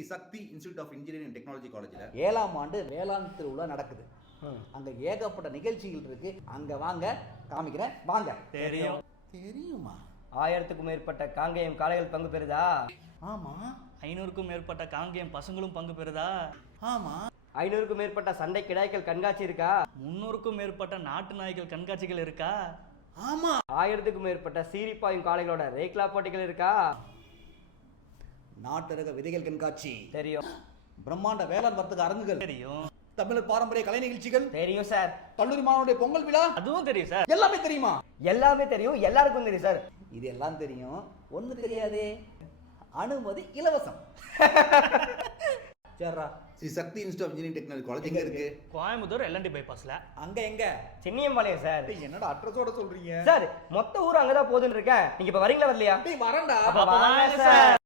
Sri Sakthi institute of engineering and technology காலேஜில் 7ஆம் ஆண்டு வேளாண் திருவிழா நடக்குது. அங்க ஏகப்பட்ட நிகழ்ச்சிகள் இருக்கு. அங்க வாங்க, காமிக்கிறேன் வாங்க. தெரியும். தெரியுமா? 1000க்கும் மேற்பட்ட காங்கேயம் காளைகள் பங்கு பெறுதா? ஆமா. 500க்கும் மேற்பட்ட காங்கேயம் பசங்களும் பங்கு பெறுதா? ஆமா. 500க்கும் மேற்பட்ட சண்டை கிடாய்கள் கண்காட்சி இருக்கா? 300க்கும் மேற்பட்ட நாட்டு நாய்கள் கண்காட்சிகள் இருக்கா? ஆமா. 1000க்கும் மேற்பட்ட சீரிப்பாயும் காளைகளோட ரேக்லா போட்டிகள் இருக்கா? நாட்டு ரக விதைகள் கண்காட்சி தெரியும். பிரம்மாண்ட வேளாண் வர்த்தக அரங்குகள் தெரியும். தமிழர் பாரம்பரிய கலை நிகழ்ச்சிகள் தெரியும் சார். கல்லூரி மாணவருடைய பொங்கல் விழா அதுவும் தெரியும் சார். எல்லாமே தெரியுமா? எல்லாமே தெரியும், எல்லாருக்கும் தெரியும் சார். இது எல்லாம் தெரியும், ஒண்ணு தெரியாதே, அனுமதி இலவசம். சரிடா. Sri Sakthi institute of engineering technology college எங்க இருக்கு? கோயம்புத்தூர் எல்என்டி பைபாஸ்ல. அங்க எங்க? சின்னியம்பாளையம் சார். என்னடா அட்ரஸோட சொல்றீங்க? சார் மொத்த ஊர் அங்கதான் போகுதுன்னு இருக்கேன். நீங்க இப்ப வரீங்களா வரலையா? வரேன்டா. அப்ப வாங்க சார்.